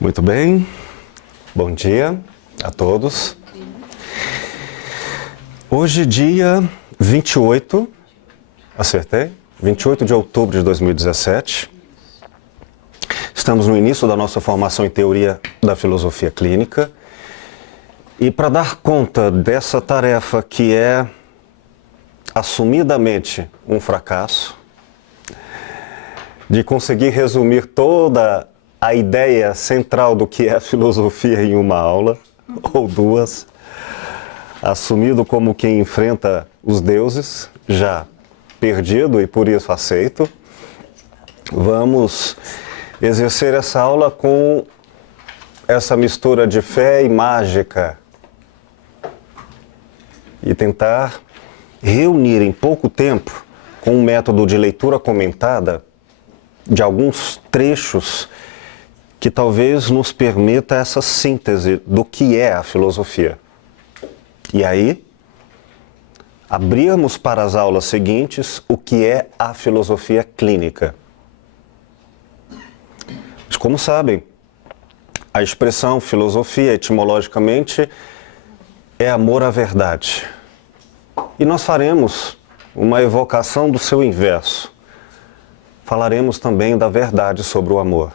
Muito bem, bom dia a todos. Hoje, dia 28, acertei? 28 de outubro de 2017. Estamos no início da nossa formação em teoria da filosofia clínica. E para dar conta dessa tarefa que é assumidamente um fracasso, de conseguir resumir toda a ideia central do que é a filosofia em uma aula, ou duas, assumido como quem enfrenta os deuses, já perdido e por isso aceito, vamos exercer essa aula com essa mistura de fé e mágica e tentar reunir em pouco tempo, com um método de leitura comentada, de alguns trechos que talvez nos permita essa síntese do que é a filosofia. E aí, abrirmos para as aulas seguintes o que é a filosofia clínica. Mas como sabem, a expressão filosofia, etimologicamente, é amor à verdade. E nós faremos uma evocação do seu inverso. Falaremos também da verdade sobre o amor.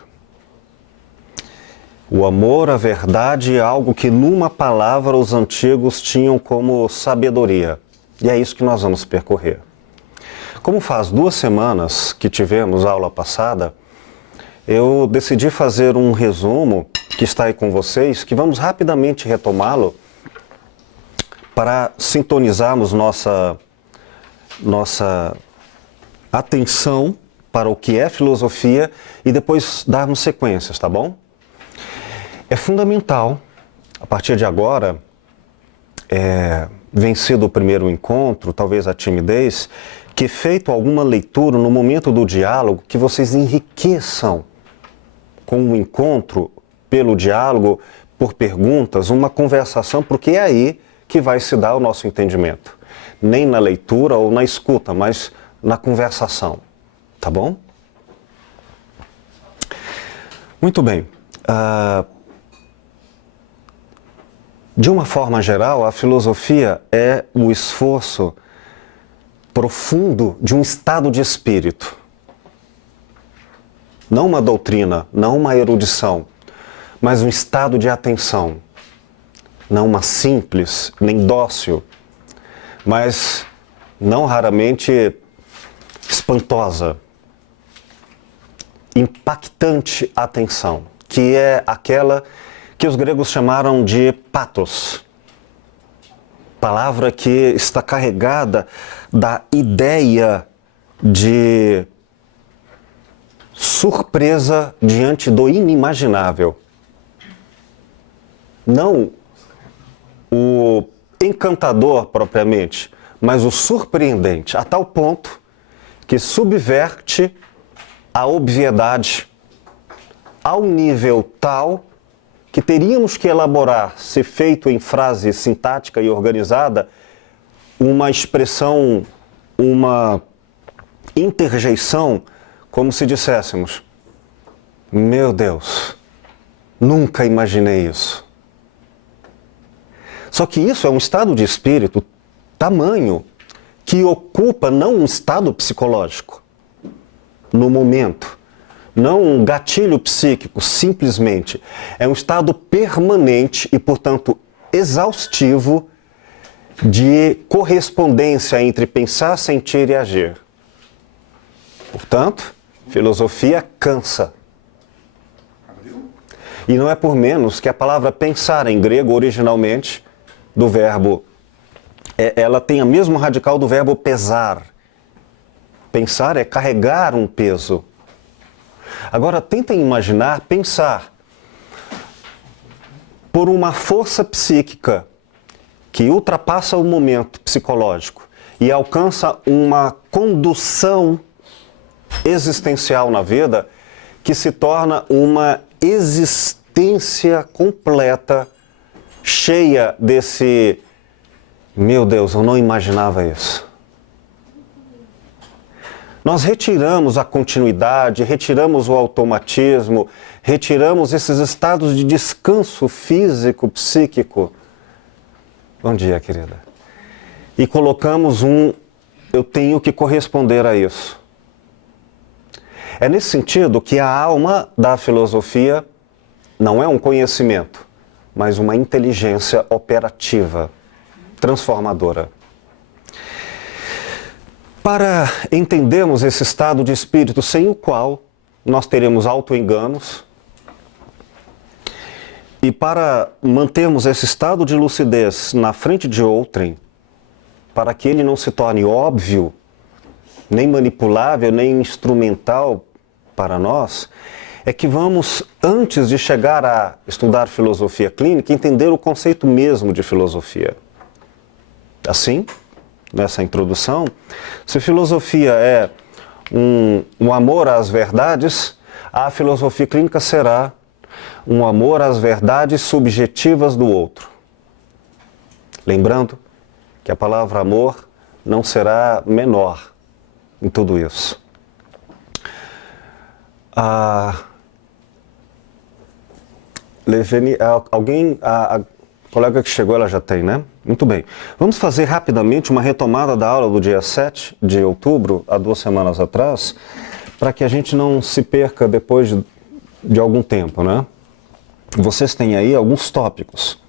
O amor, a verdade, é algo que numa palavra os antigos tinham como sabedoria. E é isso que nós vamos percorrer. Como faz 2 semanas que tivemos a aula passada, eu decidi fazer um resumo que está aí com vocês, que vamos rapidamente retomá-lo para sintonizarmos nossa atenção para o que é filosofia e depois darmos sequências, tá bom? É fundamental, a partir de agora, vencido o primeiro encontro, talvez a timidez, que feito alguma leitura no momento do diálogo, que vocês enriqueçam com o encontro, pelo diálogo, por perguntas, uma conversação, porque é aí que vai se dar o nosso entendimento. Nem na leitura ou na escuta, mas na conversação. Tá bom? Muito bem. De uma forma geral, a filosofia é o esforço profundo de um estado de espírito. Não uma doutrina, não uma erudição, mas um estado de atenção. Não uma simples, nem dócil, mas não raramente espantosa, impactante atenção, que é aquela que os gregos chamaram de pathos, palavra que está carregada da ideia de surpresa diante do inimaginável. Não o encantador propriamente, mas o surpreendente, a tal ponto que subverte a obviedade ao nível tal que teríamos que elaborar, se feito em frase sintática e organizada, uma expressão, uma interjeição, como se disséssemos: meu Deus, nunca imaginei isso. Só que isso é um estado de espírito tamanho que ocupa não um estado psicológico no momento, não um gatilho psíquico, simplesmente. É um estado permanente e, portanto, exaustivo de correspondência entre pensar, sentir e agir. Portanto, filosofia cansa. E não é por menos que a palavra pensar em grego, originalmente, do verbo, ela tem a mesma radical do verbo pesar. Pensar é carregar um peso. Agora, tentem imaginar pensar por uma força psíquica que ultrapassa o momento psicológico e alcança uma condução existencial na vida que se torna uma existência completa, cheia desse: meu Deus, eu não imaginava isso. Nós retiramos a continuidade, retiramos o automatismo, retiramos esses estados de descanso físico, psíquico. Bom dia, querida. E colocamos eu tenho que corresponder a isso. É nesse sentido que a alma da filosofia não é um conhecimento, mas uma inteligência operativa, transformadora. Para entendermos esse estado de espírito sem o qual nós teremos auto-enganos, e para mantermos esse estado de lucidez na frente de outrem, para que ele não se torne óbvio, nem manipulável, nem instrumental para nós, é que vamos, antes de chegar a estudar filosofia clínica, entender o conceito mesmo de filosofia. Assim, nessa introdução, se filosofia é um amor às verdades, a filosofia clínica será um amor às verdades subjetivas do outro. Lembrando que a palavra amor não será menor em tudo isso. A colega que chegou, ela já tem, né? Muito bem. Vamos fazer rapidamente uma retomada da aula do dia 7 de outubro, há 2 semanas atrás, para que a gente não se perca depois de algum tempo, né? Vocês têm aí alguns tópicos.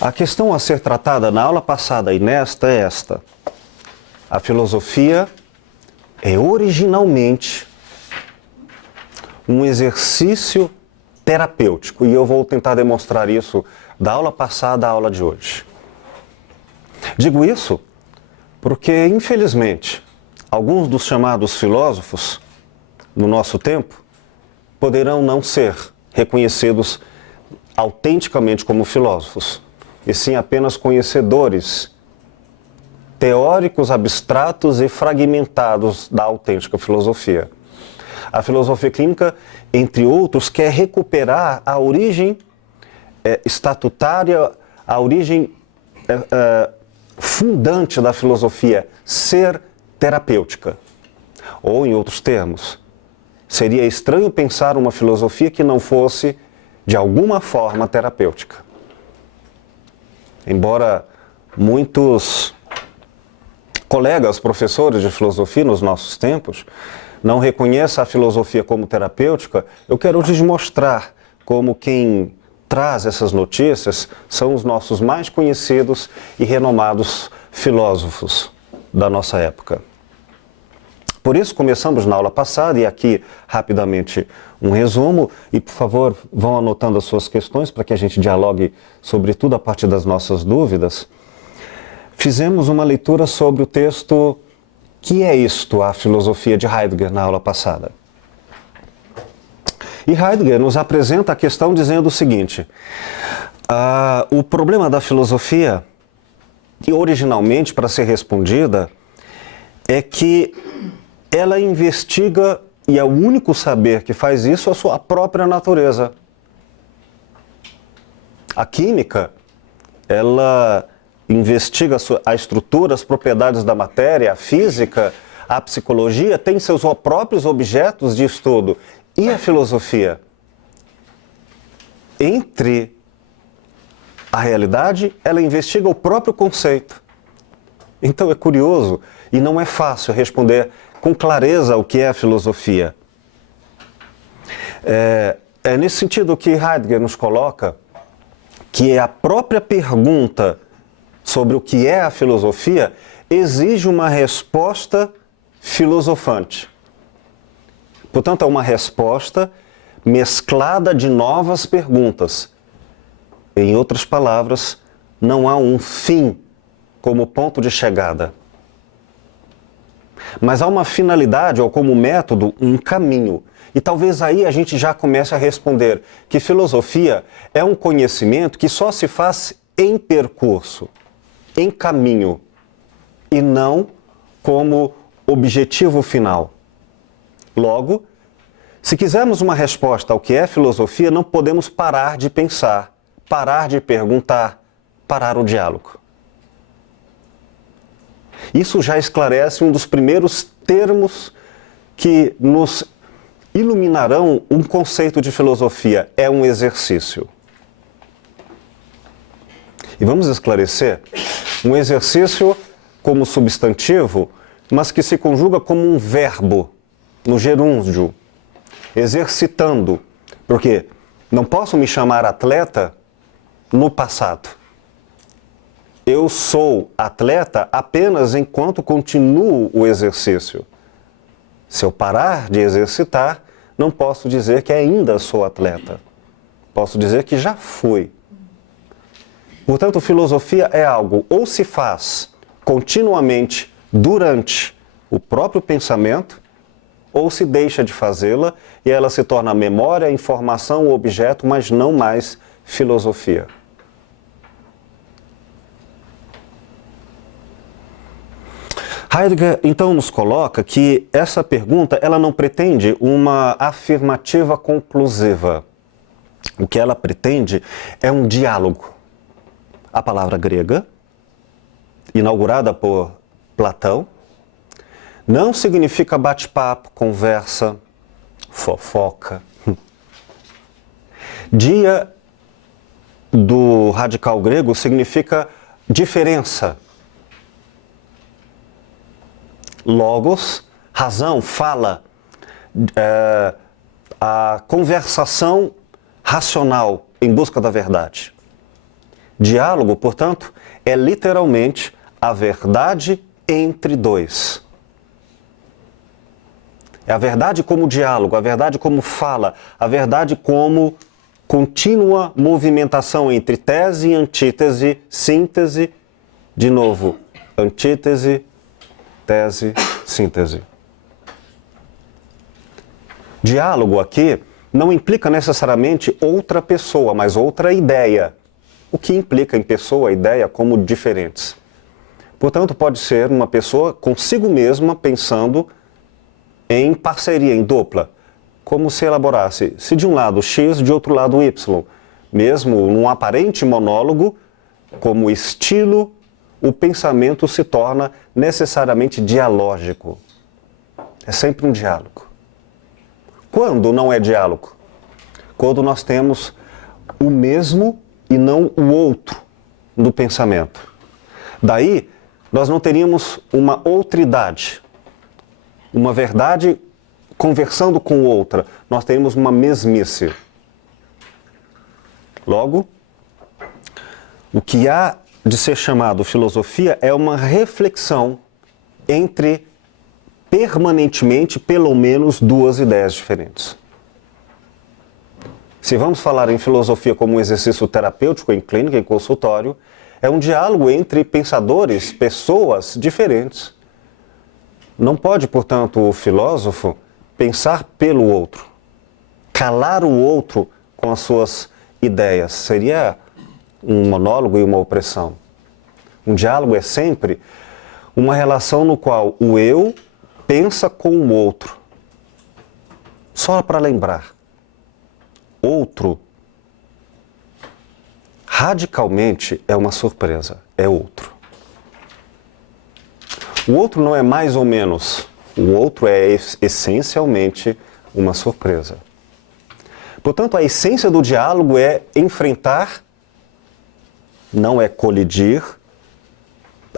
A questão a ser tratada na aula passada e nesta é esta. A filosofia é originalmente um exercício terapêutico, e eu vou tentar demonstrar isso da aula passada à aula de hoje. Digo isso porque, infelizmente, alguns dos chamados filósofos, no nosso tempo, poderão não ser reconhecidos autenticamente como filósofos, e sim apenas conhecedores teóricos, abstratos e fragmentados da autêntica filosofia. A filosofia clínica, entre outros, quer recuperar a origem estatutária, a origem fundante da filosofia, ser terapêutica. Ou, em outros termos, seria estranho pensar uma filosofia que não fosse, de alguma forma, terapêutica. Embora muitos colegas, professores de filosofia nos nossos tempos, não reconheçam a filosofia como terapêutica, eu quero hoje mostrar como quem traz essas notícias são os nossos mais conhecidos e renomados filósofos da nossa época. Por isso, começamos na aula passada, e aqui rapidamente um resumo, e por favor vão anotando as suas questões para que a gente dialogue sobre tudo a partir das nossas dúvidas. Fizemos uma leitura sobre o texto Que é isto, a filosofia de Heidegger, na aula passada. E Heidegger nos apresenta a questão dizendo o seguinte: o problema da filosofia, e originalmente para ser respondida, é que ela investiga, e é o único saber que faz isso, a sua própria natureza. A química, ela investiga a estrutura, as propriedades da matéria, a física, a psicologia tem seus próprios objetos de estudo. E a filosofia? Entre a realidade, ela investiga o próprio conceito. Então é curioso e não é fácil responder com clareza o que é a filosofia. É nesse sentido que Heidegger nos coloca que a própria pergunta sobre o que é a filosofia exige uma resposta filosofante. Portanto, é uma resposta mesclada de novas perguntas. Em outras palavras, não há um fim como ponto de chegada. Mas há uma finalidade, ou como método, um caminho. E talvez aí a gente já comece a responder que filosofia é um conhecimento que só se faz em percurso, em caminho, e não como objetivo final. Logo, se quisermos uma resposta ao que é filosofia, não podemos parar de pensar, parar de perguntar, parar o diálogo. Isso já esclarece um dos primeiros termos que nos iluminarão um conceito de filosofia. É um exercício. E vamos esclarecer um exercício como substantivo, mas que se conjuga como um verbo, no gerúndio, exercitando. Porque não posso me chamar atleta no passado. Eu sou atleta apenas enquanto continuo o exercício. Se eu parar de exercitar, não posso dizer que ainda sou atleta. Posso dizer que já fui. Portanto, filosofia é algo ou se faz continuamente durante o próprio pensamento, ou se deixa de fazê-la e ela se torna memória, informação ou objeto, mas não mais filosofia. Heidegger, então, nos coloca que essa pergunta ela não pretende uma afirmativa conclusiva. O que ela pretende é um diálogo. A palavra grega, inaugurada por Platão, não significa bate-papo, conversa, fofoca. Dia do radical grego significa diferença. Logos, razão, fala, a conversação racional em busca da verdade. Diálogo, portanto, é literalmente a verdade entre dois. É a verdade como diálogo, a verdade como fala, a verdade como contínua movimentação entre tese e antítese, síntese, de novo, antítese, tese, síntese. Diálogo aqui não implica necessariamente outra pessoa, mas outra ideia, o que implica em pessoa e ideia como diferentes. Portanto, pode ser uma pessoa consigo mesma pensando em parceria, em dupla, como se elaborasse, se de um lado X, de outro lado Y. Mesmo num aparente monólogo, como estilo, o pensamento se torna necessariamente dialógico. É sempre um diálogo. Quando não é diálogo? Quando nós temos o mesmo e não o outro do pensamento. Daí, nós não teríamos uma outridade, uma verdade conversando com outra. Nós teríamos uma mesmice. Logo, o que há de ser chamado filosofia é uma reflexão entre, permanentemente, pelo menos duas ideias diferentes. Se vamos falar em filosofia como um exercício terapêutico em clínica, em consultório, é um diálogo entre pensadores, pessoas diferentes. Não pode, portanto, o filósofo pensar pelo outro, calar o outro com as suas ideias. Seria um monólogo e uma opressão. Um diálogo é sempre uma relação no qual o eu pensa com o outro. Só para lembrar, outro radicalmente é uma surpresa, é outro. O outro não é mais ou menos, o outro é essencialmente uma surpresa. Portanto, a essência do diálogo é enfrentar, não é colidir,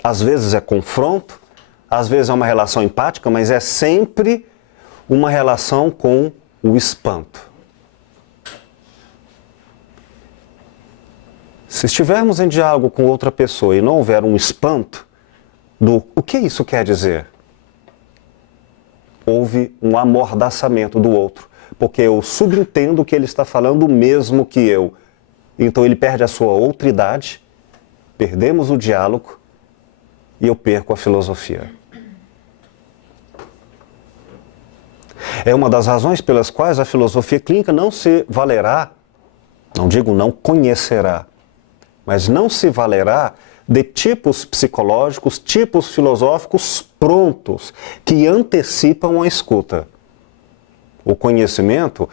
às vezes é confronto, às vezes é uma relação empática, mas é sempre uma relação com o espanto. Se estivermos em diálogo com outra pessoa e não houver um espanto, o que isso quer dizer? Houve um amordaçamento do outro, porque eu subentendo que ele está falando o mesmo que eu. Então ele perde a sua outridade, perdemos o diálogo e eu perco a filosofia. É uma das razões pelas quais a filosofia clínica não se valerá, não digo não conhecerá, mas não se valerá de tipos psicológicos, tipos filosóficos prontos, que antecipam a escuta. O conhecimento,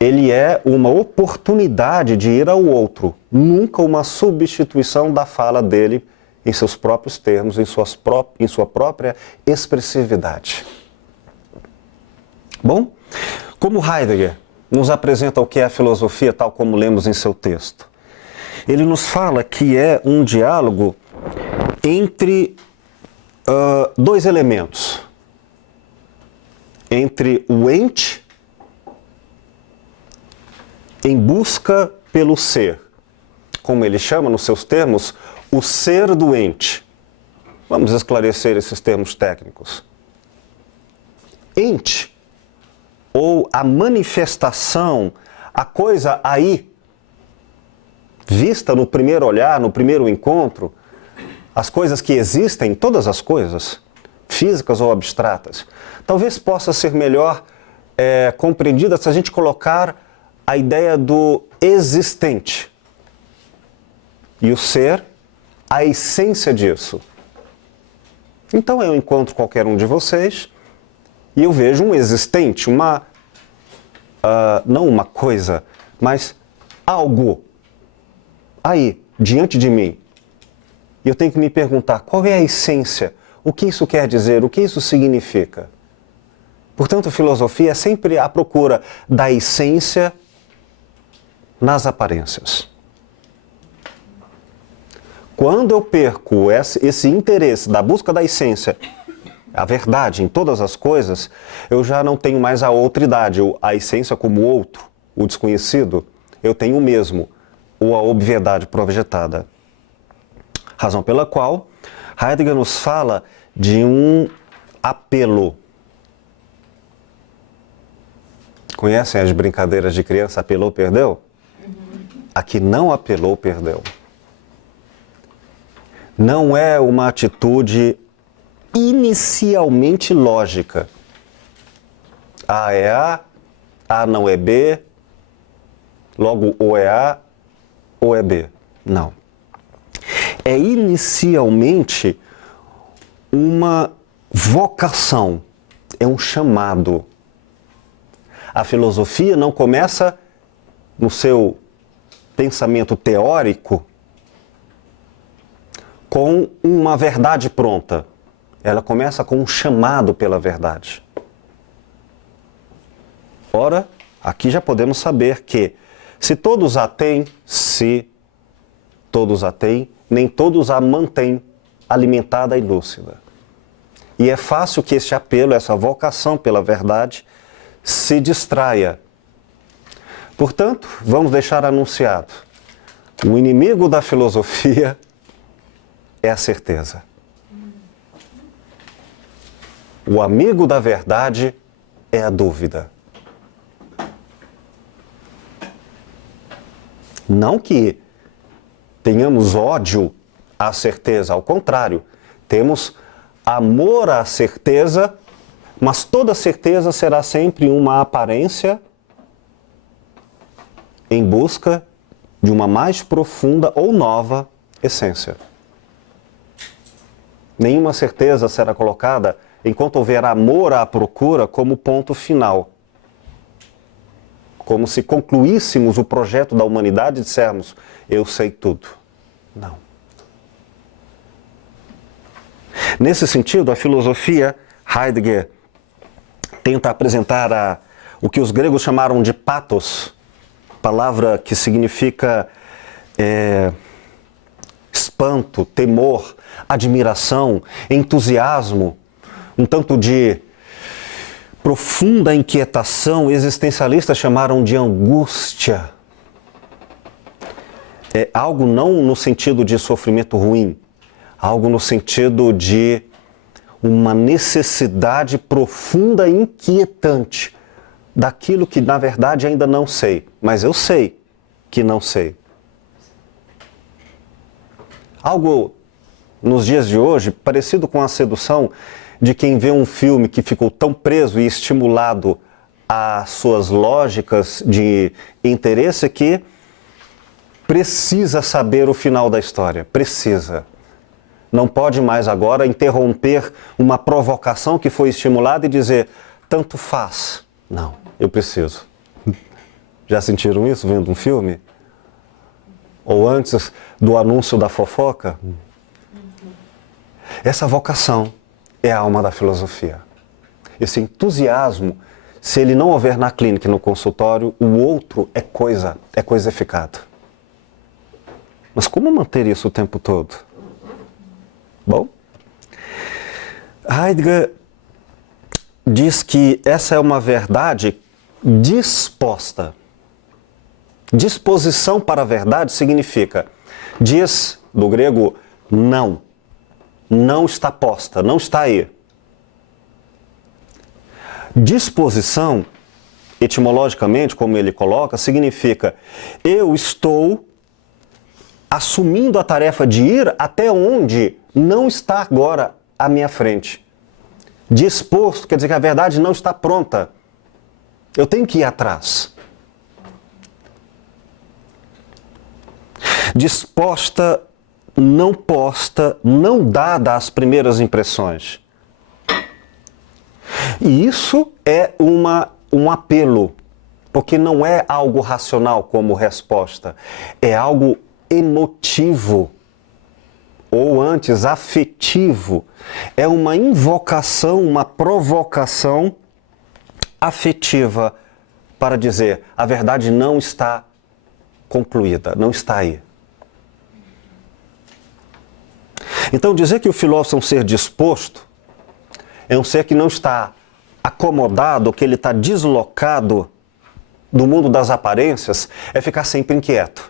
ele é uma oportunidade de ir ao outro, nunca uma substituição da fala dele em seus próprios termos, em sua própria expressividade. Bom, como Heidegger nos apresenta o que é a filosofia, tal como lemos em seu texto? Ele nos fala que é um diálogo entre dois elementos. Entre o ente em busca pelo ser, como ele chama nos seus termos, o ser do ente. Vamos esclarecer esses termos técnicos. Ente, ou a manifestação, a coisa aí, vista no primeiro olhar, no primeiro encontro, as coisas que existem, todas as coisas, físicas ou abstratas, talvez possa ser melhor compreendida se a gente colocar a ideia do existente. E o ser, a essência disso. Então eu encontro qualquer um de vocês e eu vejo um existente, não uma coisa, mas algo aí, diante de mim. E eu tenho que me perguntar, qual é a essência? O que isso quer dizer? O que isso significa? Portanto, filosofia é sempre a procura da essência nas aparências. Quando eu perco esse interesse da busca da essência, a verdade em todas as coisas, eu já não tenho mais a outridade, a essência como outro, o desconhecido, eu tenho o mesmo, ou a obviedade projetada. Razão pela qual Heidegger nos fala de um apelo. Conhecem as brincadeiras de criança? Apelou, perdeu? A que não apelou, perdeu. Não é uma atitude inicialmente lógica. A é A não é B, logo ou é A ou é B. Não. É inicialmente uma vocação, é um chamado. A filosofia não começa no seu pensamento teórico com uma verdade pronta. Ela começa com um chamado pela verdade. Ora, aqui já podemos saber que se todos a têm, nem todos a mantêm alimentada e lúcida. E é fácil que este apelo, essa vocação pela verdade, se distraia. Portanto, vamos deixar anunciado: o inimigo da filosofia é a certeza. O amigo da verdade é a dúvida. Não que tenhamos ódio à certeza, ao contrário, temos amor à certeza, mas toda certeza será sempre uma aparência em busca de uma mais profunda ou nova essência. Nenhuma certeza será colocada enquanto houver amor à procura como ponto final. Como se concluíssemos o projeto da humanidade e dissermos, eu sei tudo. Não. Nesse sentido, a filosofia, Heidegger tenta apresentar o que os gregos chamaram de pathos, palavra que significa espanto, temor, admiração, entusiasmo, um tanto de profunda inquietação. Existencialistas chamaram de angústia. É algo não no sentido de sofrimento ruim, algo no sentido de uma necessidade profunda e inquietante daquilo que na verdade ainda não sei, mas eu sei que não sei. Algo nos dias de hoje parecido com a sedução de quem vê um filme que ficou tão preso e estimulado às suas lógicas de interesse que precisa saber o final da história, precisa. Não pode mais agora interromper uma provocação que foi estimulada e dizer, tanto faz. Não, eu preciso. Já sentiram isso vendo um filme? Ou antes do anúncio da fofoca? Essa vocação é a alma da filosofia. Esse entusiasmo, se ele não houver na clínica e no consultório, o outro é coisificado. Mas como manter isso o tempo todo? Bom, Heidegger diz que essa é uma verdade disposta. Disposição para a verdade significa, diz do grego, não. Não está posta, não está aí. Disposição, etimologicamente, como ele coloca, significa eu estou assumindo a tarefa de ir até onde não está agora à minha frente. Disposto quer dizer que a verdade não está pronta. Eu tenho que ir atrás. Disposta, não posta, não dada às primeiras impressões. E isso é um apelo, porque não é algo racional como resposta, é algo emotivo, ou antes, afetivo. É uma invocação, uma provocação afetiva para dizer a verdade não está concluída, não está aí. Então, dizer que o filósofo é um ser disposto, é um ser que não está acomodado, que ele está deslocado do mundo das aparências, é ficar sempre inquieto.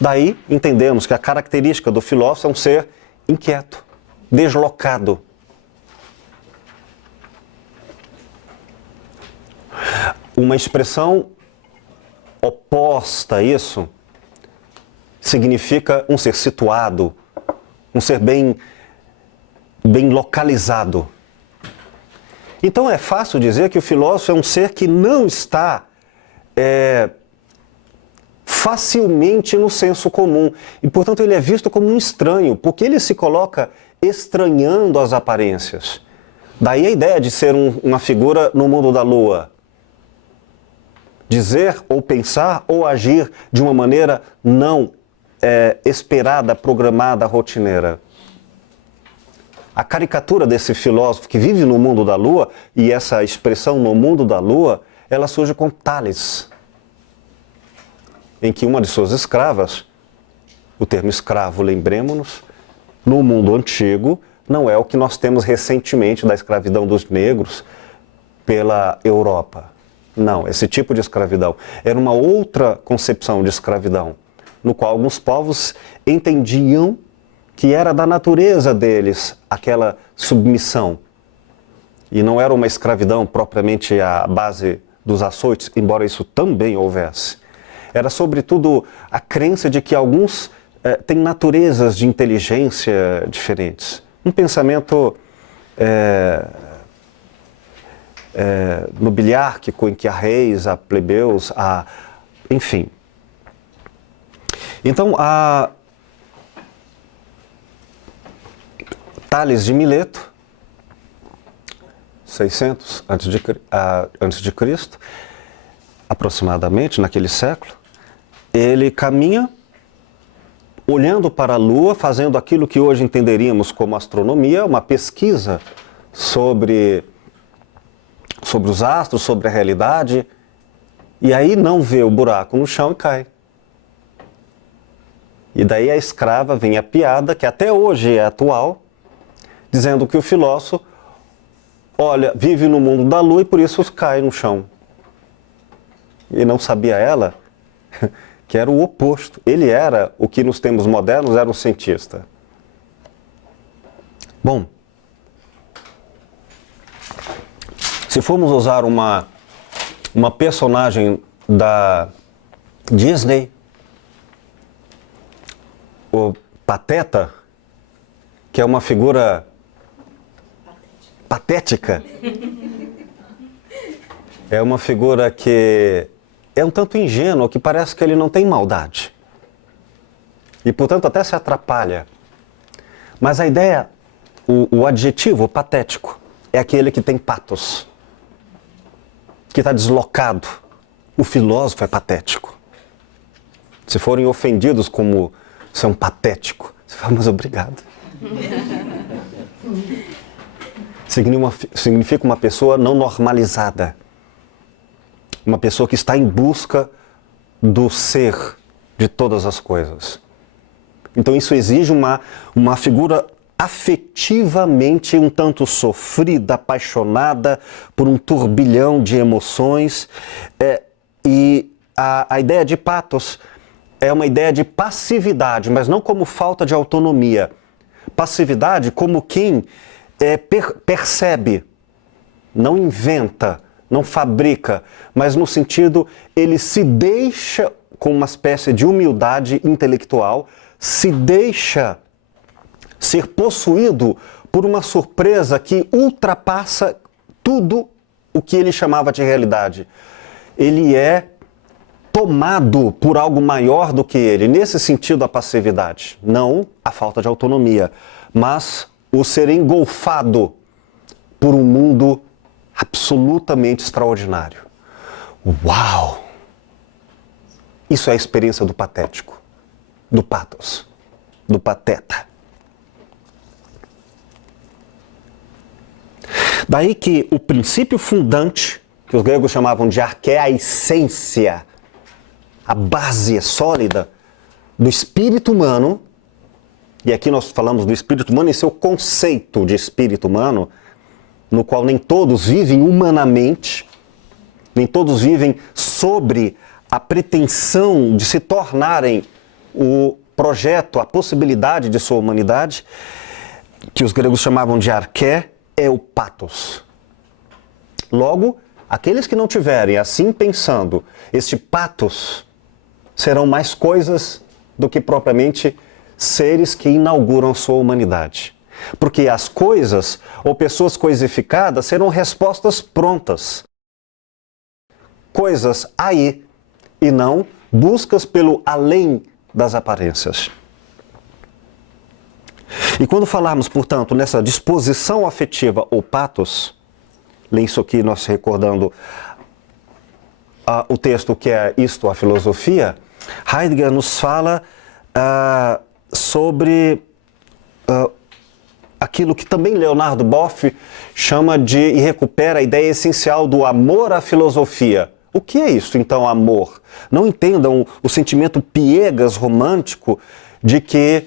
Daí, entendemos que a característica do filósofo é um ser inquieto, deslocado. Uma expressão oposta a isso significa um ser situado, um ser bem localizado. Então é fácil dizer que o filósofo é um ser que não está facilmente no senso comum e, portanto, ele é visto como um estranho, porque ele se coloca estranhando as aparências. Daí a ideia de ser uma figura no mundo da lua. Dizer ou pensar ou agir de uma maneira não esperada, programada, rotineira. A caricatura desse filósofo que vive no mundo da lua, e essa expressão no mundo da lua, ela surge com Tales, em que uma de suas escravas, o termo escravo, lembremos-nos, no mundo antigo, não é o que nós temos recentemente da escravidão dos negros pela Europa. Não, esse tipo de escravidão era uma outra concepção de escravidão, no qual alguns povos entendiam que era da natureza deles aquela submissão. E não era uma escravidão propriamente à base dos açoites, embora isso também houvesse. Era sobretudo a crença de que alguns têm naturezas de inteligência diferentes. Um pensamento nobiliárquico em que há reis, há plebeus, enfim. Então, Tales de Mileto, 600 antes de Cristo, aproximadamente naquele século, ele caminha olhando para a Lua, fazendo aquilo que hoje entenderíamos como astronomia, uma pesquisa sobre os astros, sobre a realidade, e aí não vê o buraco no chão e cai. E daí a escrava vem a piada, que até hoje é atual, dizendo que o filósofo, olha, vive no mundo da lua e por isso cai no chão. E não sabia ela que era o oposto. Ele era o que nos tempos modernos era um cientista. Bom, se formos usar uma personagem da Disney, o Pateta, que é uma figura patética, é uma figura que é um tanto ingênua, que parece que ele não tem maldade. E, portanto, até se atrapalha. Mas a ideia, o adjetivo, o patético, é aquele que tem patos, que está deslocado. O filósofo é patético. Se forem ofendidos como ser um patético, Você fala, mas obrigado. Significa uma pessoa não normalizada. Uma pessoa que está em busca do ser de todas as coisas. Então isso exige uma figura afetivamente um tanto sofrida, apaixonada por um turbilhão de emoções. E a ideia de pathos é uma ideia de passividade, mas não como falta de autonomia. Passividade como quem percebe, não inventa, não fabrica, mas no sentido, ele se deixa, com uma espécie de humildade intelectual, se deixa ser possuído por uma surpresa que ultrapassa tudo o que ele chamava de realidade. Ele é tomado por algo maior do que ele. Nesse sentido, a passividade. Não a falta de autonomia, mas o ser engolfado por um mundo absolutamente extraordinário. Uau! Isso é a experiência do patético, do pathos, do pateta. Daí que o princípio fundante, que os gregos chamavam de arqué, a essência, a base sólida do espírito humano, e aqui nós falamos do espírito humano e seu conceito de espírito humano, no qual nem todos vivem humanamente, nem todos vivem sobre a pretensão de se tornarem o projeto, a possibilidade de sua humanidade, que os gregos chamavam de arqué, é o pathos. Logo, aqueles que não tiverem assim pensando este pathos serão mais coisas do que propriamente seres que inauguram sua humanidade. Porque as coisas ou pessoas coisificadas serão respostas prontas. Coisas aí e não buscas pelo além das aparências. E quando falarmos, portanto, nessa disposição afetiva ou pathos, lê isso aqui, nós recordando o texto que é isto, a filosofia, Heidegger nos fala sobre aquilo que também Leonardo Boff chama de, e recupera a ideia essencial do amor à filosofia. O que é isso, então, amor? Não entendam o sentimento piegas romântico de que,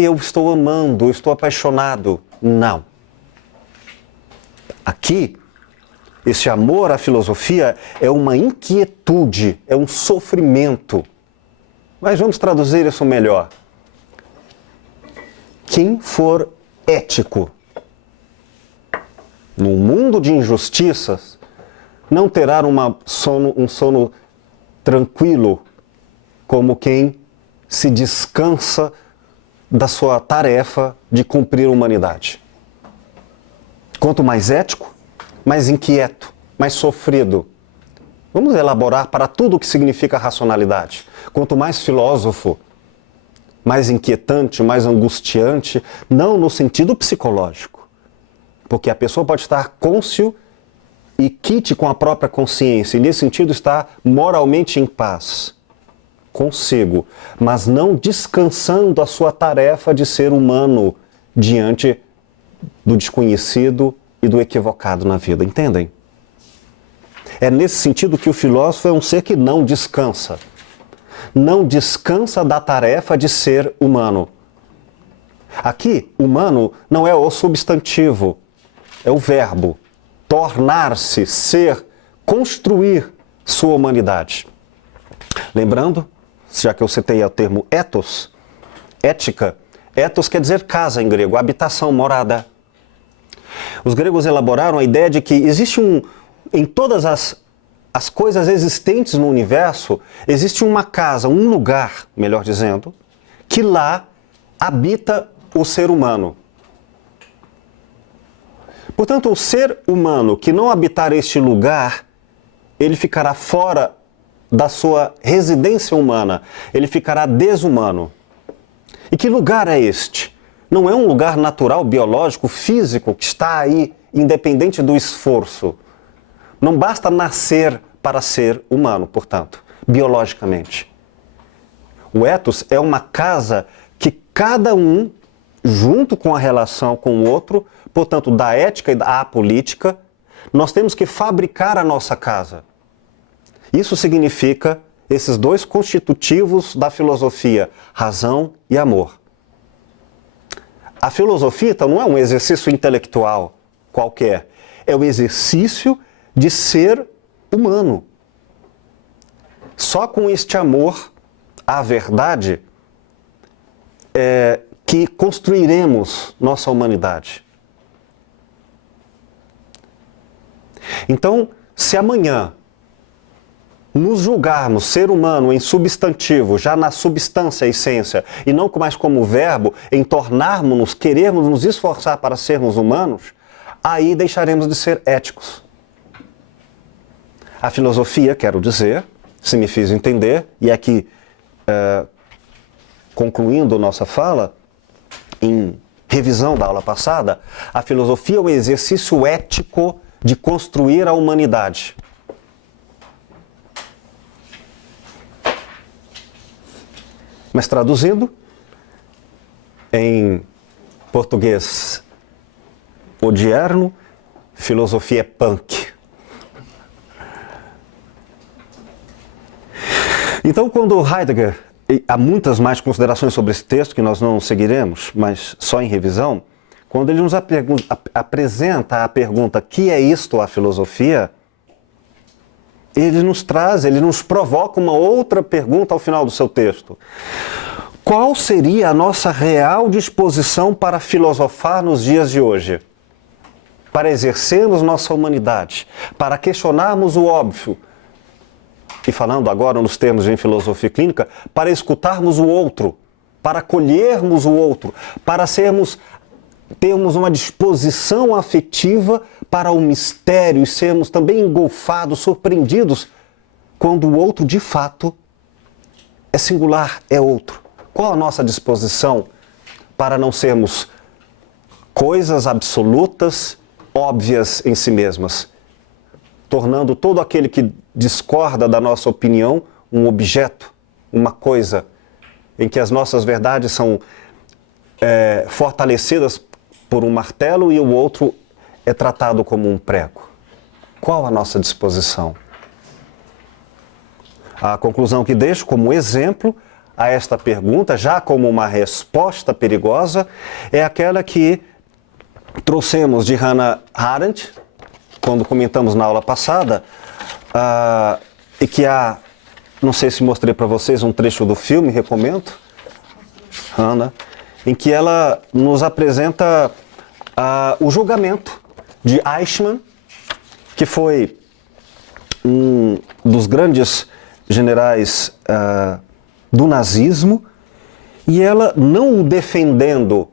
eu estou amando, eu estou apaixonado. Não. Aqui, esse amor à filosofia é uma inquietude, é um sofrimento. Mas vamos traduzir isso melhor. Quem for ético num mundo de injustiças não terá um sono tranquilo como quem se descansa da sua tarefa de cumprir a humanidade. Quanto mais ético, mais inquieto, mais sofrido. Vamos elaborar para tudo o que significa racionalidade. Quanto mais filósofo, mais inquietante, mais angustiante, não no sentido psicológico. Porque a pessoa pode estar cônscio e quite com a própria consciência, e nesse sentido está moralmente em paz consigo, mas não descansando a sua tarefa de ser humano diante do desconhecido e do equivocado na vida, entendem? É nesse sentido que o filósofo é um ser que não descansa. Não descansa da tarefa de ser humano. Aqui, humano não é o substantivo, é o verbo. Tornar-se, ser, construir sua humanidade. Lembrando, já que eu citei o termo ethos, ética, ethos quer dizer casa em grego, habitação, morada. Os gregos elaboraram a ideia de que existe em todas as coisas existentes no universo, existe uma casa, um lugar, melhor dizendo, que lá habita o ser humano. Portanto, o ser humano que não habitar este lugar, ele ficará fora da sua residência humana, ele ficará desumano. E que lugar é este? Não é um lugar natural, biológico, físico, que está aí, independente do esforço. Não basta nascer para ser humano, portanto, biologicamente. O ethos é uma casa que cada um, junto com a relação com o outro, portanto, da ética e da política, nós temos que fabricar a nossa casa. Isso significa esses dois constitutivos da filosofia, razão e amor. A filosofia, então, não é um exercício intelectual qualquer, é o exercício de ser humano. Só com este amor à verdade que construiremos nossa humanidade. Então, se amanhã nos julgarmos ser humano em substantivo, já na substância, essência, e não mais como verbo, em tornarmos-nos, querermos nos esforçar para sermos humanos, aí deixaremos de ser éticos. A filosofia, quero dizer, se me fiz entender, e aqui, concluindo nossa fala, em revisão da aula passada, a filosofia é um exercício ético de construir a humanidade. Mas traduzindo, em português odierno, filosofia é punk. Então, quando Heidegger, e há muitas mais considerações sobre esse texto que nós não seguiremos, mas só em revisão, quando ele nos apresenta a pergunta, que é isto a filosofia? Ele nos provoca uma outra pergunta ao final do seu texto. Qual seria a nossa real disposição para filosofar nos dias de hoje? Para exercermos nossa humanidade, para questionarmos o óbvio, e falando agora nos termos de filosofia clínica, para escutarmos o outro, para acolhermos o outro, para termos uma disposição afetiva para o mistério e sermos também engolfados, surpreendidos, quando o outro de fato é singular, é outro. Qual a nossa disposição para não sermos coisas absolutas, óbvias em si mesmas, tornando todo aquele que discorda da nossa opinião um objeto, uma coisa, em que as nossas verdades são fortalecidas por um martelo e o outro é tratado como um prego? Qual a nossa disposição? A conclusão que deixo como exemplo a esta pergunta, já como uma resposta perigosa, é aquela que trouxemos de Hannah Arendt, quando comentamos na aula passada, e que não sei se mostrei para vocês um trecho do filme, recomendo, Hannah, em que ela nos apresenta o julgamento de Eichmann, que foi um dos grandes generais do nazismo, e ela não o defendendo,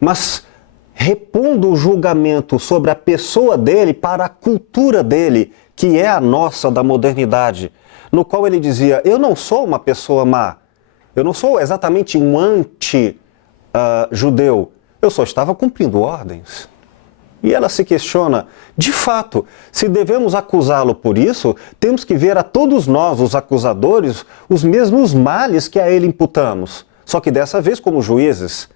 mas repondo o julgamento sobre a pessoa dele para a cultura dele, que é a nossa da modernidade, no qual ele dizia, eu não sou uma pessoa má, eu não sou exatamente um anti-judeu, eu só estava cumprindo ordens. E ela se questiona, de fato, se devemos acusá-lo por isso, temos que ver a todos nós, os acusadores, os mesmos males que a ele imputamos, só que dessa vez como juízes.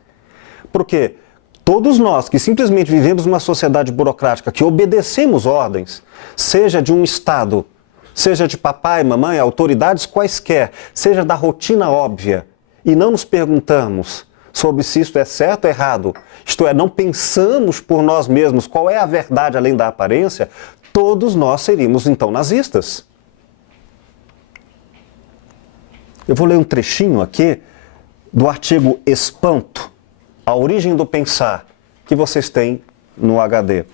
Porque todos nós que simplesmente vivemos numa sociedade burocrática, que obedecemos ordens, seja de um Estado, seja de papai, mamãe, autoridades quaisquer, seja da rotina óbvia, e não nos perguntamos sobre se isto é certo ou errado, isto é, não pensamos por nós mesmos qual é a verdade além da aparência, todos nós seríamos então nazistas. Eu vou ler um trechinho aqui do artigo Espanto, a origem do pensar, que vocês têm no HD.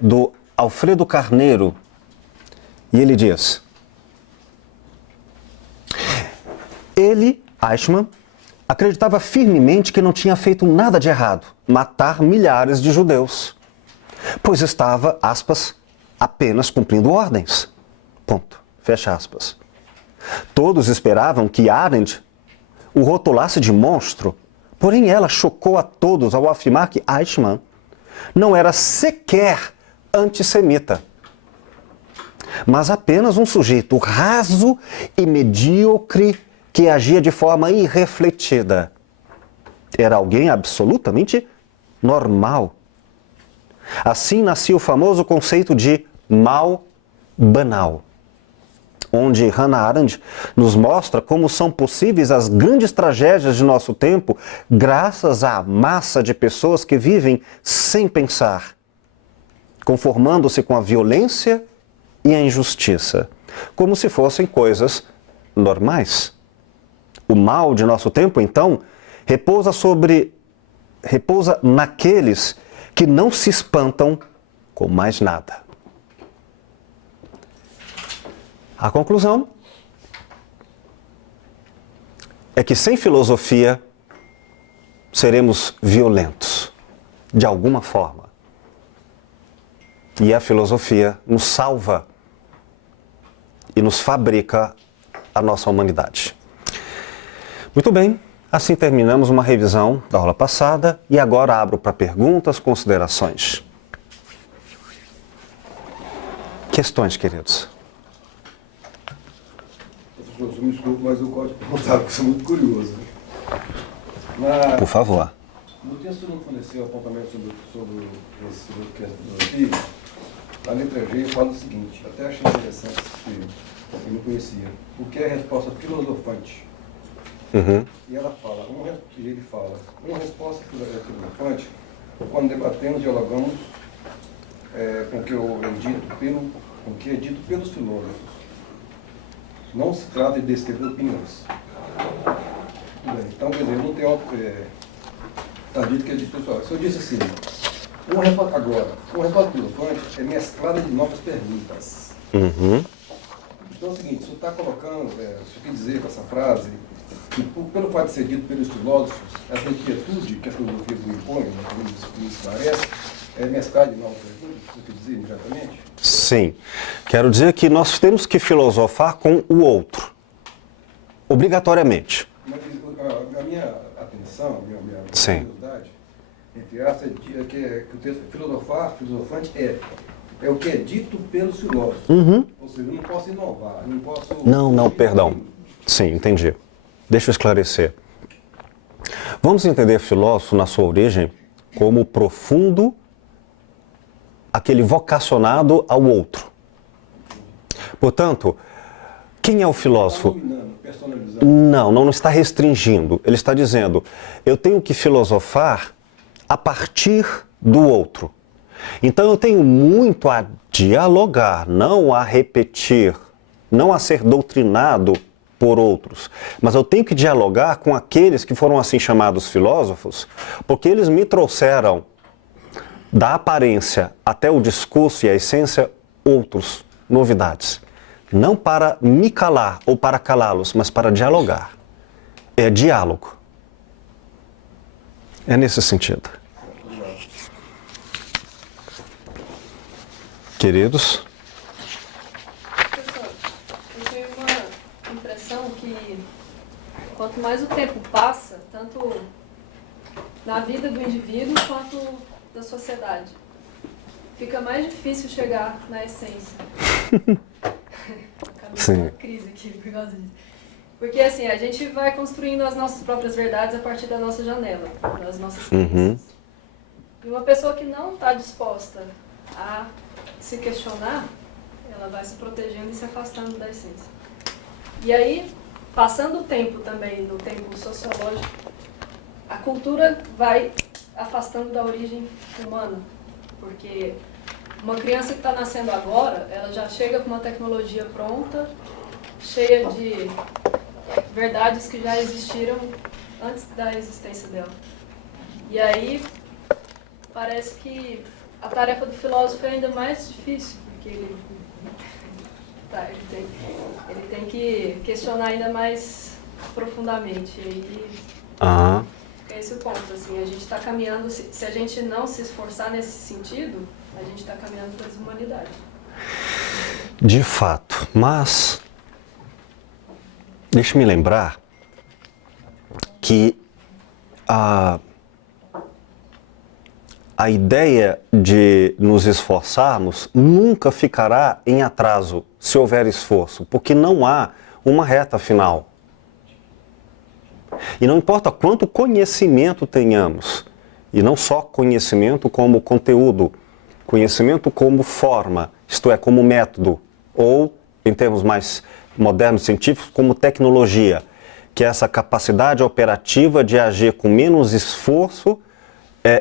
Do Alfredo Carneiro, e ele diz: ele, Eichmann, acreditava firmemente que não tinha feito nada de errado, matar milhares de judeus, pois estava, aspas, apenas cumprindo ordens. Ponto. Fecha aspas. Todos esperavam que Arendt o rotulasse de monstro, porém ela chocou a todos ao afirmar que Eichmann não era sequer antissemita. mas apenas um sujeito raso e medíocre que agia de forma irrefletida. Era alguém absolutamente normal. Assim nascia o famoso conceito de mal banal, onde Hannah Arendt nos mostra como são possíveis as grandes tragédias de nosso tempo graças à massa de pessoas que vivem sem pensar, conformando-se com a violência e a injustiça, como se fossem coisas normais. O mal de nosso tempo, então, repousa naqueles que não se espantam com mais nada. A conclusão é que sem filosofia seremos violentos, de alguma forma. E a filosofia nos salva e nos fabrica a nossa humanidade. Muito bem, assim terminamos uma revisão da aula passada e agora abro para perguntas, considerações. Questões, queridos? Professor, me desculpe, mas eu gosto de perguntar, porque sou muito curioso. Por favor. No texto não forneceu apontamento sobre esse filosofia. A letra G fala o seguinte, até achei interessante, que eu não conhecia. O que é a resposta filosofante? E ela fala, uma resposta filosofante, quando debatemos, dialogamos com o que é dito pelos filósofos. Não se trata de descrever opiniões. Então, quer dizer, não tem está dito que é dito pessoal. Se eu disse assim, uma resposta filosofante é mesclada de novas perguntas. Então é o seguinte, isso está colocando, isso quer dizer com essa frase, que pelo fato de ser dito pelos filósofos, essa inquietude que a filosofia impõe, que me esclarece, é mesclada de novas perguntas, isso quer dizer imediatamente? Sim. Quero dizer que nós temos que filosofar com o outro, obrigatoriamente. Mas a minha atenção, a minha Sim. curiosidade, entre aspas, é que o texto filosofante é o que é dito pelos filósofos. Ou seja, eu não posso inovar, não posso... Não, perdão. Sim, entendi. Deixa eu esclarecer. Vamos entender filósofo na sua origem como profundo, aquele vocacionado ao outro. Portanto, quem é o filósofo? Dominando, personalizando. Não está restringindo. Ele está dizendo, eu tenho que filosofar a partir do outro. Então eu tenho muito a dialogar, não a repetir, não a ser doutrinado por outros. Mas eu tenho que dialogar com aqueles que foram assim chamados filósofos, porque eles me trouxeram da aparência até o discurso e a essência outros, novidades. Não para me calar ou para calá-los, mas para dialogar. É diálogo. É nesse sentido. Queridos? Professor, eu tenho uma impressão que quanto mais o tempo passa, tanto na vida do indivíduo quanto da sociedade, fica mais difícil chegar na essência. Acabei com uma crise aqui por causa disso. Porque assim, a gente vai construindo as nossas próprias verdades a partir da nossa janela, das nossas crenças. E uma pessoa que não está disposta a se questionar, ela vai se protegendo e se afastando da essência. E aí, passando o tempo também, no tempo sociológico, a cultura vai afastando da origem humana. Porque uma criança que está nascendo agora, ela já chega com uma tecnologia pronta, cheia de verdades que já existiram antes da existência dela. E aí, parece que a tarefa do filósofo é ainda mais difícil, porque ele tem que questionar ainda mais profundamente. E é esse o ponto, assim, a gente está caminhando, se a gente não se esforçar nesse sentido, a gente está caminhando para a deshumanidade. De fato, mas deixe-me lembrar que a ideia de nos esforçarmos nunca ficará em atraso se houver esforço, porque não há uma reta final. E não importa quanto conhecimento tenhamos, e não só conhecimento como conteúdo, conhecimento como forma, isto é, como método, ou, em termos mais modernos científicos, como tecnologia, que é essa capacidade operativa de agir com menos esforço,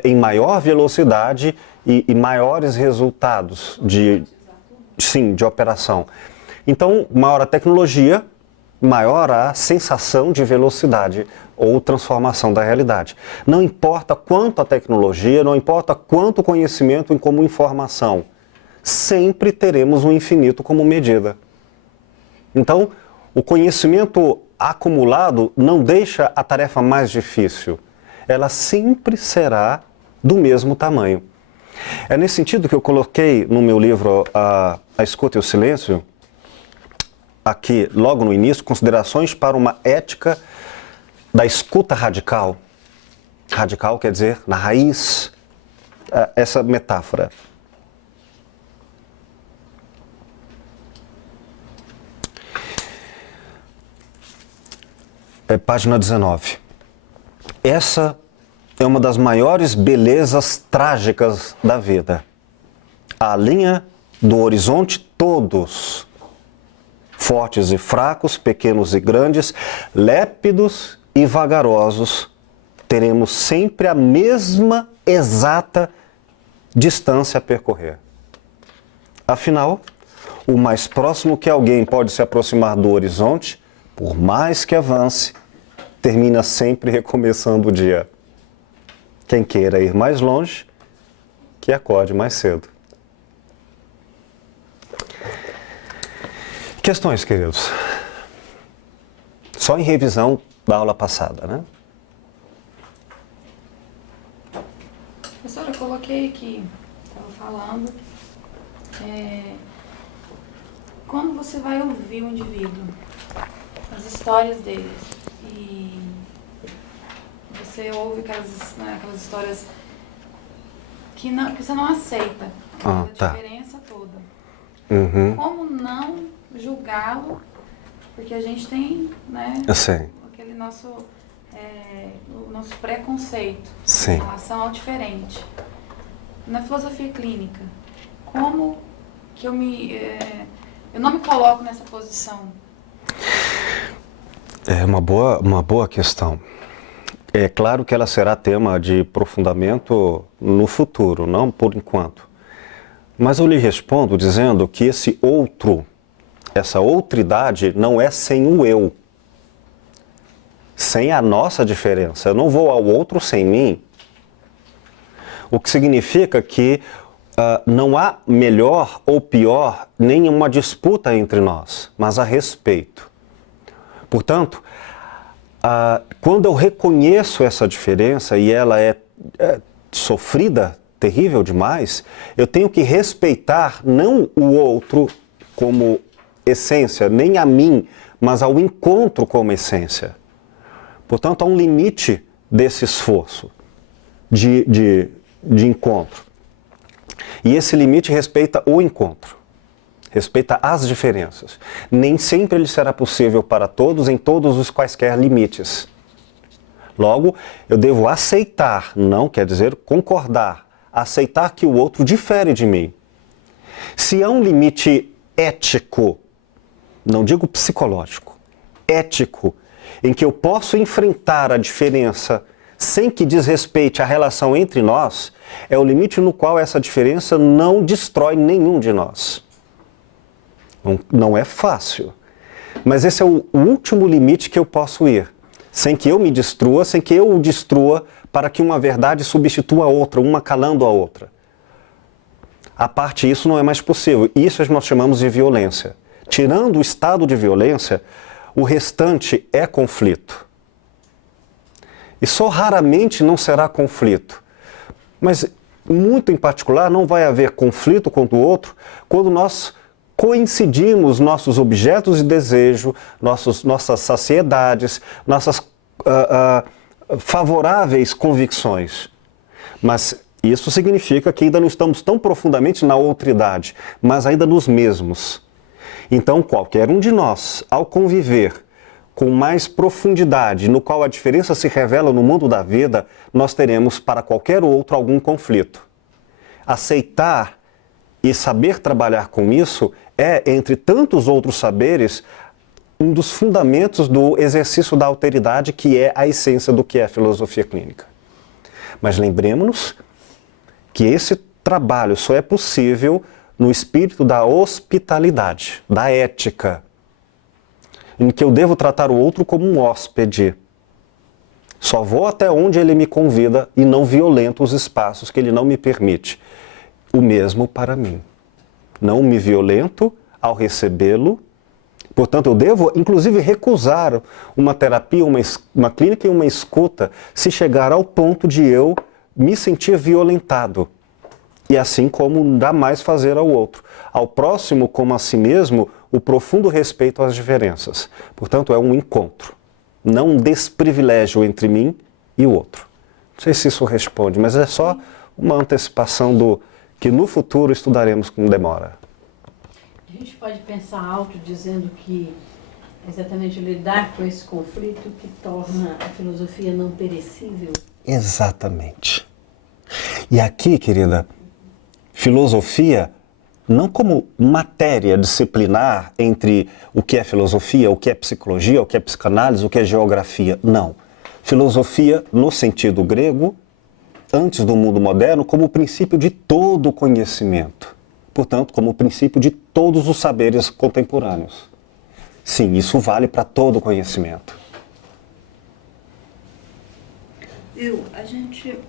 em maior velocidade e maiores resultados de operação. Então, maior a tecnologia, maior a sensação de velocidade ou transformação da realidade. Não importa quanto a tecnologia, não importa quanto conhecimento em como informação, sempre teremos um infinito como medida. Então, o conhecimento acumulado não deixa a tarefa mais difícil. Ela sempre será do mesmo tamanho. É nesse sentido que eu coloquei no meu livro A Escuta e o Silêncio, aqui, logo no início, considerações para uma ética da escuta radical. Radical quer dizer na raiz, essa metáfora. Página 19. Essa é uma das maiores belezas trágicas da vida. A linha do horizonte, todos, fortes e fracos, pequenos e grandes, lépidos e vagarosos, teremos sempre a mesma exata distância a percorrer. Afinal, o mais próximo que alguém pode se aproximar do horizonte, por mais que avance, termina sempre recomeçando o dia. Quem queira ir mais longe, que acorde mais cedo. Questões, queridos? Só em revisão da aula passada, né? Professora, eu coloquei aqui, estava falando, quando você vai ouvir o indivíduo, as histórias deles, e você ouve aquelas histórias que você não aceita, a diferença toda. Uhum. Como não julgá-lo, porque a gente tem, né, aquele nosso, o nosso preconceito em relação ao diferente. Na filosofia clínica, como que eu não me coloco nessa posição? É uma boa questão. É claro que ela será tema de aprofundamento no futuro, não por enquanto. Mas eu lhe respondo dizendo que esse outro, essa outridade não é sem o eu, sem a nossa diferença. Eu não vou ao outro sem mim. O que significa que não há melhor ou pior nem uma disputa entre nós, mas há respeito. Portanto, quando eu reconheço essa diferença e ela é sofrida, terrível demais, eu tenho que respeitar não o outro como essência, nem a mim, mas ao encontro como essência. Portanto, há um limite desse esforço de encontro. E esse limite respeita o encontro, respeita as diferenças. Nem sempre ele será possível para todos em todos os quaisquer limites. Logo, eu devo aceitar, não quer dizer concordar, aceitar que o outro difere de mim. Se há um limite ético, não digo psicológico, ético, em que eu posso enfrentar a diferença sem que desrespeite a relação entre nós, é o limite no qual essa diferença não destrói nenhum de nós. Não é fácil, mas esse é o último limite que eu posso ir, sem que eu me destrua, sem que eu o destrua, para que uma verdade substitua a outra, uma calando a outra. A parte isso não é mais possível. Isso nós chamamos de violência. Tirando o estado de violência, o restante é conflito. E só raramente não será conflito. Mas, muito em particular, não vai haver conflito com o outro quando nós coincidimos nossos objetos de desejo, nossas saciedades, nossas favoráveis convicções. Mas Isso significa que ainda não estamos tão profundamente na outridade, mas ainda nos mesmos. Então, qualquer um de nós, ao conviver com mais profundidade, no qual a diferença se revela no mundo da vida, nós teremos para qualquer outro algum conflito. Aceitar e saber trabalhar com isso é, entre tantos outros saberes, um dos fundamentos do exercício da alteridade, que é a essência do que é a filosofia clínica. Mas lembremos-nos que esse trabalho só é possível no espírito da hospitalidade, da ética, em que eu devo tratar o outro como um hóspede. Só vou até onde ele me convida e não violento os espaços que ele não me permite. O mesmo para mim. Não me violento ao recebê-lo. Portanto, eu devo, inclusive, recusar uma terapia, uma clínica e uma escuta se chegar ao ponto de eu me sentir violentado. E assim como jamais fazer ao outro. Ao próximo, como a si mesmo, o profundo respeito às diferenças. Portanto, é um encontro, não um desprivilégio entre mim e o outro. Não sei se isso responde, mas é só uma antecipação do que no futuro estudaremos com demora. A gente pode pensar alto dizendo que exatamente lidar com esse conflito que torna a filosofia não perecível? Exatamente. E aqui, querida, filosofia não como matéria disciplinar entre o que é filosofia, o que é psicologia, o que é psicanálise, o que é geografia. Não. Filosofia, no sentido grego, antes do mundo moderno, como o princípio de todo o conhecimento. Portanto, como o princípio de todos os saberes contemporâneos. Sim, isso vale para todo o conhecimento. A gente,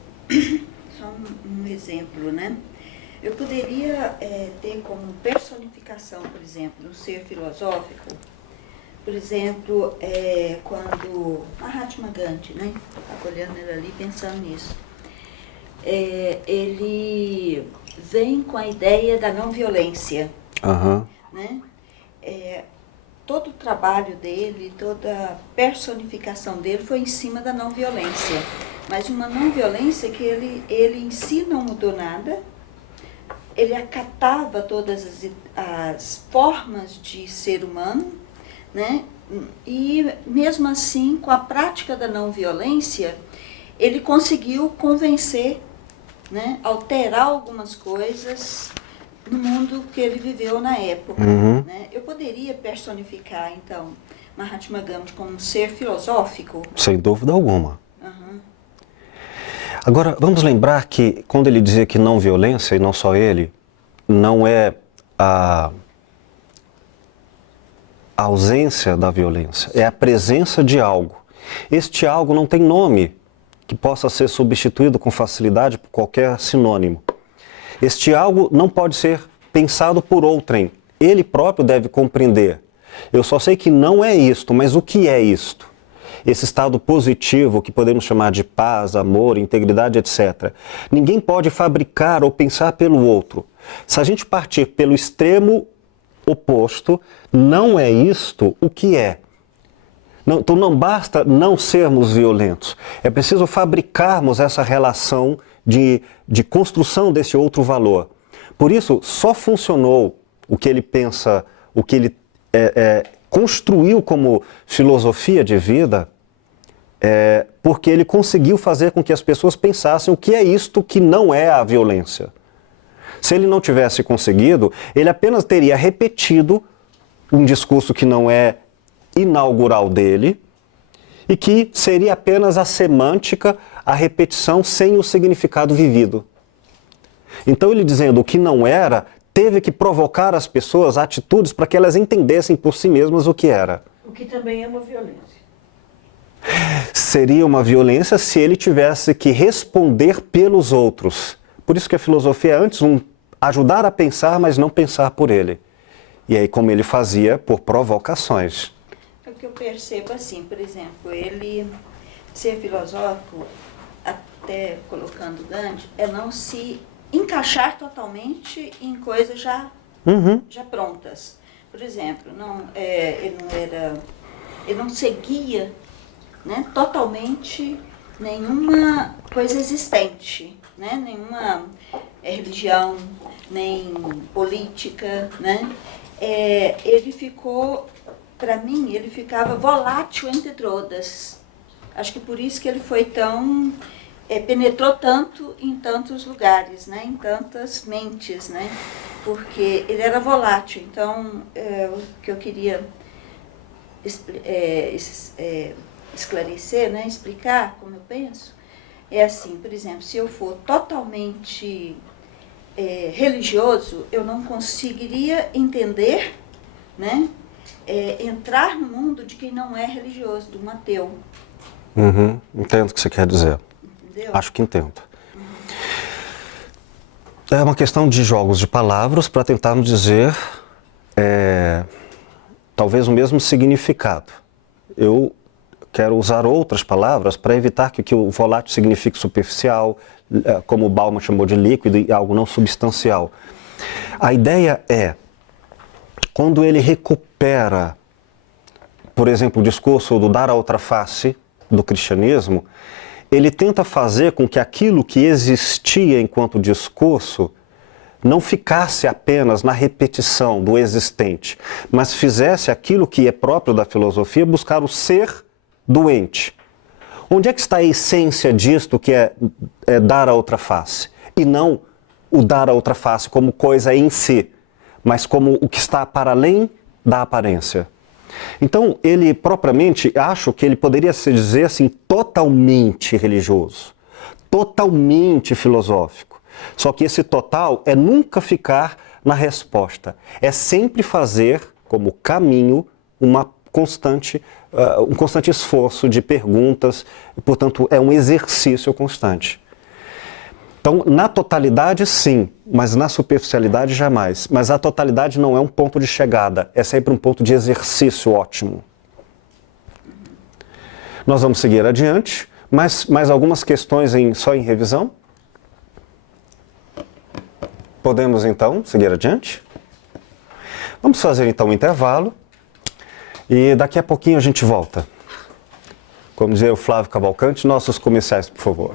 só um exemplo, né? Eu poderia ter como personificação, por exemplo, um ser filosófico, por exemplo, quando Mahatma Gandhi, né? Estava olhando ele ali pensando nisso. Ele vem com a ideia da não violência. Uhum. Né? Todo o trabalho dele, toda a personificação dele foi em cima da não violência. Mas uma não violência que ele em si não mudou nada, ele acatava todas as formas de ser humano, né? E mesmo assim, com a prática da não violência, ele conseguiu convencer, né? Alterar algumas coisas no mundo que ele viveu na época. Uhum. Né? Eu poderia personificar, então, Mahatma Gandhi como um ser filosófico? Sem dúvida alguma. Uhum. Agora, vamos lembrar que quando ele dizia que não violência, e não só ele, não é a ausência da violência, é a presença de algo. Este algo não tem nome que possa ser substituído com facilidade por qualquer sinônimo. Este algo não pode ser pensado por outrem. Ele próprio deve compreender. Eu só sei que não é isto, mas o que é isto? Esse estado positivo que podemos chamar de paz, amor, integridade, etc. Ninguém pode fabricar ou pensar pelo outro. Se a gente partir pelo extremo oposto, não é isto o que é. Não, então não basta não sermos violentos. É preciso fabricarmos essa relação de construção desse outro valor. Por isso, só funcionou o que ele pensa, o que ele construiu como filosofia de vida, porque ele conseguiu fazer com que as pessoas pensassem o que é isto que não é a violência. Se ele não tivesse conseguido, ele apenas teria repetido um discurso que não é inaugural dele e que seria apenas a semântica, a repetição sem o significado vivido. Então ele dizendo o que não era, teve que provocar as pessoas atitudes para que elas entendessem por si mesmas o que era. O que também é uma violência. Seria uma violência se ele tivesse que responder pelos outros. Por isso que a filosofia é antes ajudar a pensar, mas não pensar por ele. E aí como ele fazia, por provocações. O que eu percebo assim, por exemplo, ele ser filosófico, até colocando Gandhi, é não se encaixar totalmente em coisas já prontas. Por exemplo, ele não seguia, né, totalmente nenhuma coisa existente. né? Nenhuma religião, nem política, né? Ele ficou, para mim, ele ficava volátil entre todas. Acho que por isso que ele foi tão, penetrou tanto em tantos lugares, né? Em tantas mentes, né? Porque ele era volátil. Então, o que eu queria esclarecer, né? Explicar como eu penso, é assim, por exemplo, se eu for totalmente religioso, eu não conseguiria entender, né? Entrar no mundo de quem não é religioso, do ateu. Uhum, entendo o que você quer dizer. Entendeu? Acho que entendo. É uma questão de jogos de palavras para tentarmos dizer talvez o mesmo significado. Eu quero usar outras palavras para evitar que o volátil signifique superficial, como o Bauman chamou de líquido, e algo não substancial. A ideia é, quando ele recupera, por exemplo, o discurso do dar a outra face do cristianismo, ele tenta fazer com que aquilo que existia enquanto discurso não ficasse apenas na repetição do existente, mas fizesse aquilo que é próprio da filosofia, buscar o ser doente. Onde é que está a essência disto que é dar a outra face? E não o dar a outra face como coisa em si, mas como o que está para além da aparência. Então, ele propriamente, acho que ele poderia se dizer assim, totalmente religioso, totalmente filosófico. Só que esse total é nunca ficar na resposta, é sempre fazer como caminho um constante esforço de perguntas, portanto, é um exercício constante. Então, na totalidade, sim, mas na superficialidade, jamais. Mas a totalidade não é um ponto de chegada, é sempre um ponto de exercício ótimo. Nós vamos seguir adiante, mas mais algumas questões só em revisão? Podemos, então, seguir adiante? Vamos fazer, então, um intervalo e daqui a pouquinho a gente volta. Como dizia o Flávio Cavalcante, nossos comerciais, por favor.